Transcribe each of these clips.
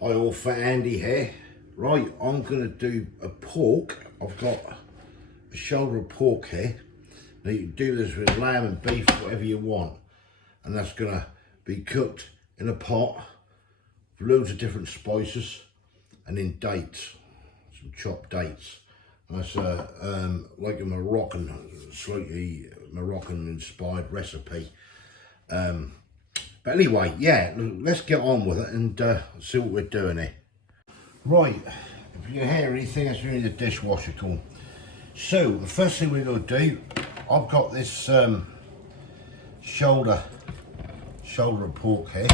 Hi all, Fat Andy here. Right, I'm going to do a pork. I've got a shoulder of pork here. Now you can do this with lamb and beef, whatever you want. And that's going to be cooked in a pot with loads of different spices and in dates, some chopped dates. And that's like a Moroccan, slightly Moroccan inspired recipe. But anyway, yeah, let's get on with it and see what we're doing here. Right, if you hear anything, that's really the dishwasher call. So, the first thing we're going to do, I've got this shoulder of pork here.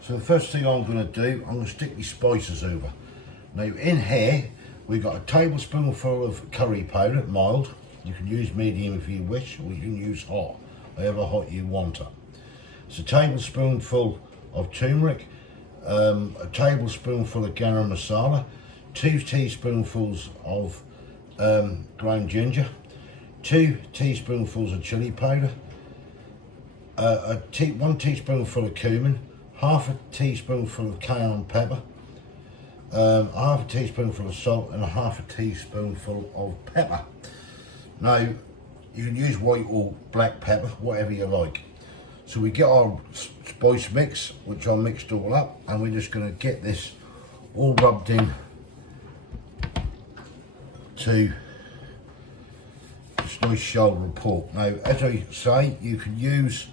So the first thing I'm going to do, I'm going to stick these spices over. Now in here, we've got a tablespoonful of curry powder, mild. You can use medium if you wish, or you can use hot, however hot you want it. It's a tablespoonful of turmeric, a tablespoonful of garam masala, 2 teaspoonfuls of ground ginger, 2 teaspoonfuls of chili powder, 1 teaspoonful of cumin, half a teaspoonful of cayenne pepper, half a teaspoonful of salt and half a teaspoonful of pepper. Now you can use white or black pepper, whatever you like. So we get our spice mix, which I mixed all up, and we're just going to get this all rubbed in to this nice shoulder of pork. Now, as I say, you can use,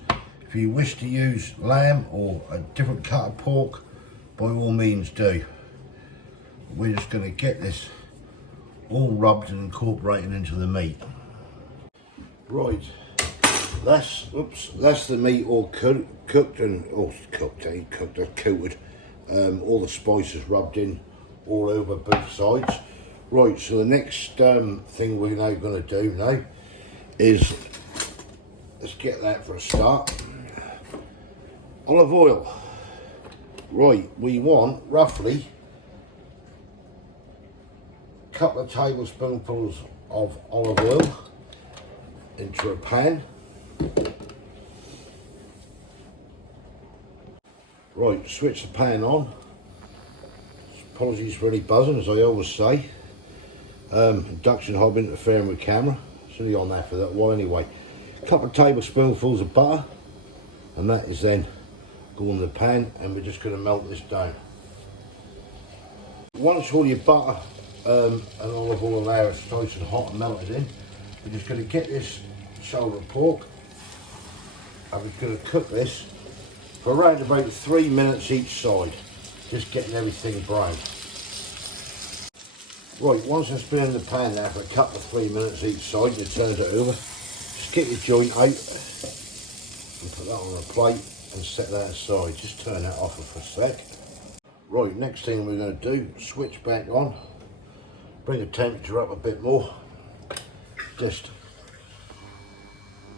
if you wish to use lamb or a different cut of pork, by all means do. We're just going to get this all rubbed and incorporated into the meat. Right. That's the meat all cooked and coated. All the spices rubbed in all over both sides. Right, so the next thing we're now going to do now is, let's get that for a start. Olive oil. Right, we want roughly a couple of tablespoonfuls of olive oil into a pan. Right, switch the pan on. Apologies for any buzzing, as I always say. Induction hob interfering with camera. It's only on there for that while anyway. A couple of tablespoonfuls of butter, and that is then going in the pan, and we're just going to melt this down. Once all your butter and olive oil there is nice and hot and melted in, we're just going to get this shoulder of pork, and we're going to cook this for around about 3 minutes each side, just getting everything brown. Right, once it's been in the pan there for a couple of 3 minutes each side, you turn it over, just get your joint out and put that on a plate and set that aside. Just turn that off for a sec. Right, next thing we're going to do, switch back on, bring the temperature up a bit more, just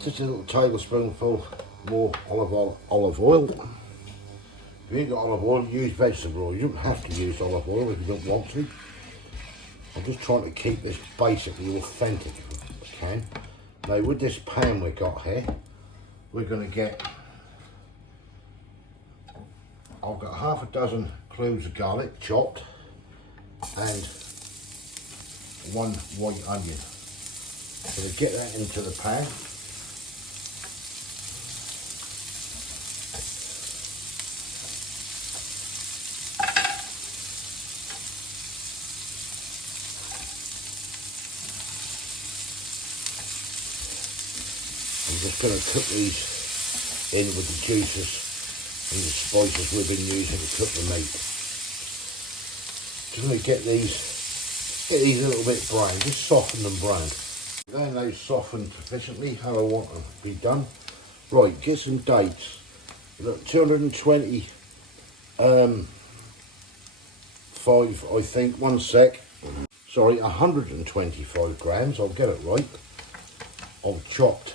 a little tablespoonful more olive oil. If you ain't got olive oil, use vegetable oil. You don't have to use olive oil if you don't want to. I'm just trying to keep this basically authentic if I can. Now with this pan we got here, we're going to get, I've got half a dozen cloves of garlic chopped and 1 white onion. So to get that into the pan, I'm just going to cook these in with the juices and the spices we've been using to cook the meat. Just going to get these a little bit brown, just soften them brown. Then they've softened sufficiently how I want them to be done. Right, get some dates. We've got 220 I think, 1 sec. Sorry, 125 grams, I'll get it right, of chopped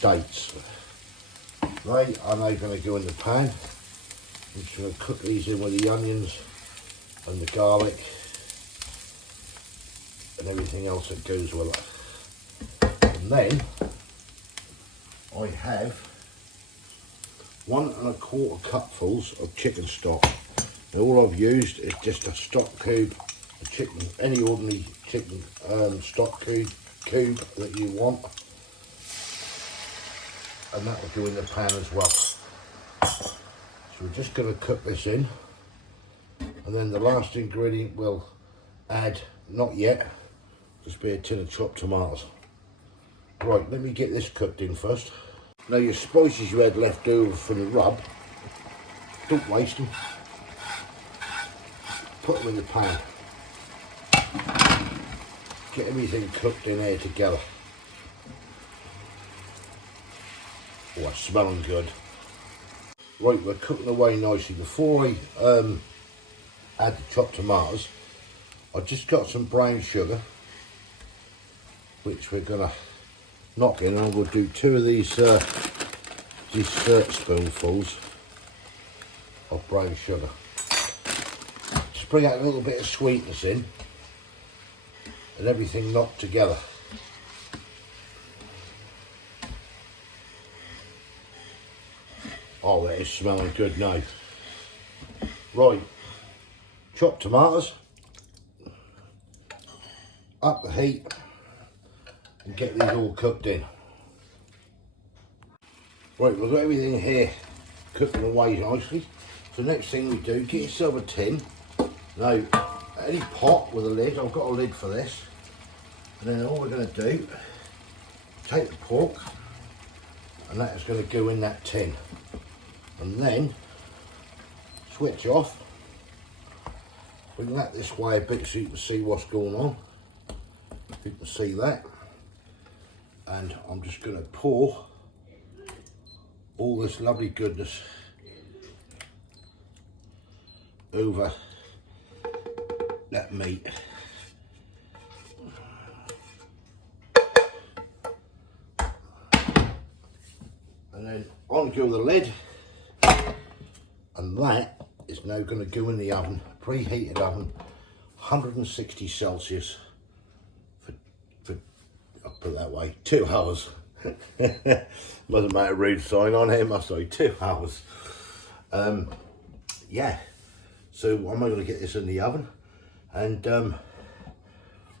dates. They are now going to go in the pan. I'm just going to cook these in with the onions and the garlic and everything else that goes with it. And then I have 1 1/4 cupfuls of chicken stock. Now all I've used is just a stock cube, a chicken, any ordinary chicken stock cube that you want, and that will go in the pan as well. So we're just going to cook this in, and then the last ingredient we'll add, not yet, just be a tin of chopped tomatoes. Right, let me get this cooked in first. Now your spices you had left over from the rub, don't waste them. Put them in the pan. Get everything cooked in there together. Oh, it's smelling good. Right, we're cooking away nicely. Before I add the chopped tomatoes, I've just got some brown sugar, which we're gonna knock in, and we'll do 2 of these dessert spoonfuls of brown sugar. Just bring out a little bit of sweetness in, and everything knocked together. Oh, that is smelling good now. Right, chopped tomatoes, up the heat, and get these all cooked in. Right, we've got everything here cooking away nicely. So next thing we do, get yourself a tin. Now, any pot with a lid, I've got a lid for this. And then all we're going to do, take the pork, and that is going to go in that tin. And then, switch off. Bring that this way a bit so you can see what's going on. You can see that. And I'm just going to pour all this lovely goodness over that meat. And then on go the lid, and that is now going to go in the oven, preheated oven, 160 Celsius for I'll put it that way, 2 hours. Mustn't make a rude sign on here, must I? 2 hours. Yeah, so I'm going to get this in the oven, and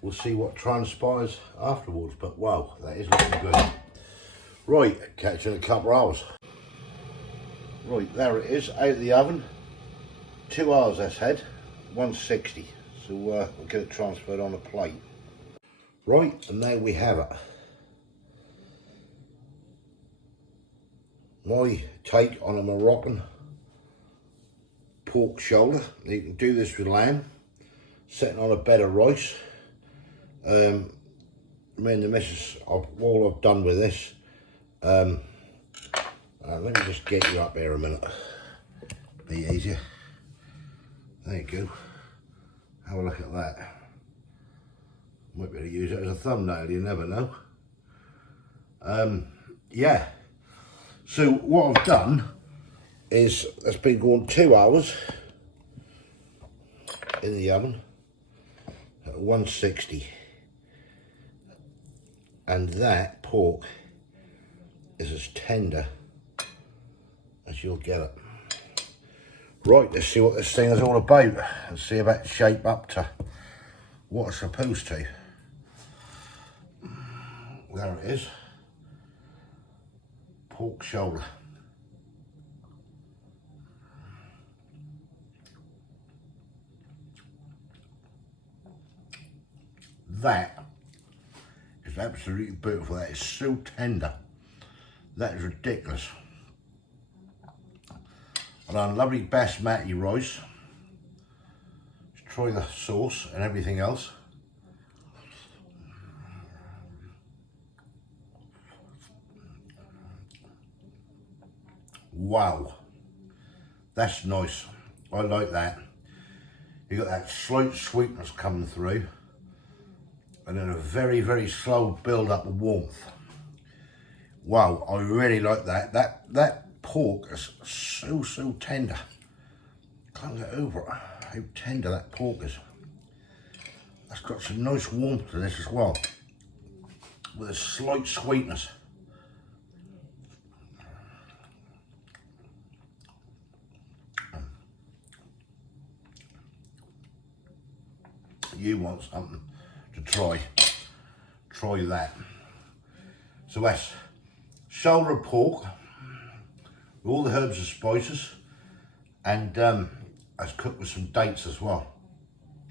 we'll see what transpires afterwards. But wow, that is looking good. Right, catch you in a couple of hours. Right, there it is, out of the oven. 2 hours that's had, 160. So we'll get it transferred on a plate. Right, and there we have it. My take on a Moroccan pork shoulder. You can do this with lamb, sitting on a bed of rice. Me and the missus, all I've done with this, let me just get you up here a minute, be easier. There you go, have a look at that. Might be able to use it as a thumbnail, you never know. Yeah, so what I've done is, it's been going 2 hours in the oven at 160, and that pork is as tender as you'll get it. Right, let's see what this thing is all about and see about the shape up to what it's supposed to. There it is, pork shoulder. That is absolutely beautiful. That is so tender. That is ridiculous. And on lovely basmati rice. Let's try the sauce and everything else. Wow, that's nice. I like that. You got that slight sweetness coming through, and then a very, very slow build up of warmth. Wow, I really like that. That pork is so tender. Can't get over it, how tender that pork is. That's got some nice warmth to this as well, with a slight sweetness. you want something to try that. So that's shoulder of pork with all the herbs and spices, and that's cooked with some dates as well.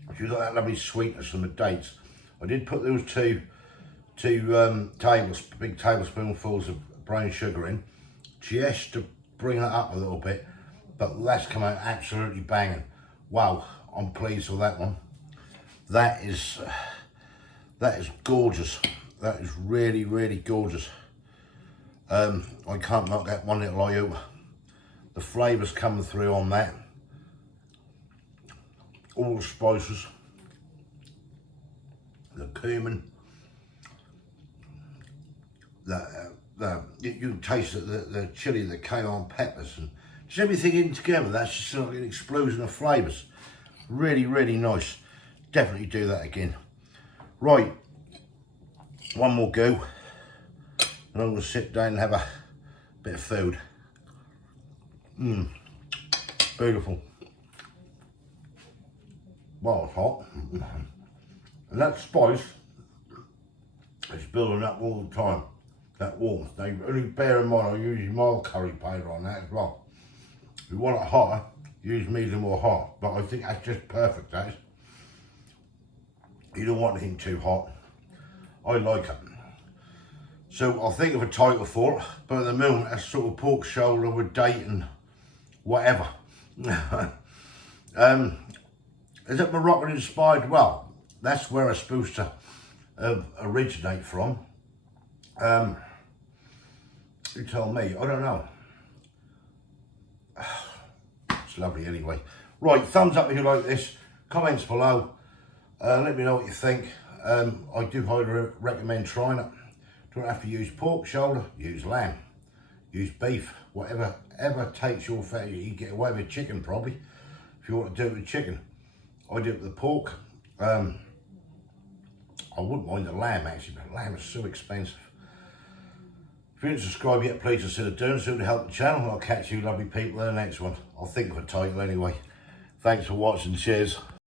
If you've got that lovely sweetness from the dates, I did put those two big tablespoonfuls of brown sugar in, just to bring that up a little bit, but that's come out absolutely banging. Wow, I'm pleased with that one. That is gorgeous. That is really, really gorgeous. I can't knock that one little eye out. The flavours coming through on that. All the spices, the cumin, you can taste the chilli, the cayenne peppers, and just everything in together. That's just like an explosion of flavours. Really, really nice. Definitely do that again. Right, one more go, and I'm going to sit down and have a bit of food. Beautiful. Well, it's hot. And that spice is building up all the time. That warmth. Now, only bear in mind I use mild curry powder on that as well. If you want it hotter, use medium or hot. But I think that's just perfect, that is. You don't want anything too hot. I like it. So I'll think of a title for it, but at the moment that's sort of pork shoulder with date and whatever. Is it Moroccan inspired? Well, that's where it's supposed to originate from. You tell me, I don't know. It's lovely anyway. Right, thumbs up if you like this, comments below, let me know what you think. I do highly recommend trying it. Don't have to use pork shoulder, use lamb, use beef, whatever takes your fancy. You can get away with chicken probably, if you want to do it with chicken. I do it with the pork. I wouldn't mind the lamb actually, but lamb is so expensive. If you didn't subscribe yet, please consider doing so to help the channel, and I'll catch you lovely people in the next one. I'll think of a title anyway. Thanks for watching, cheers.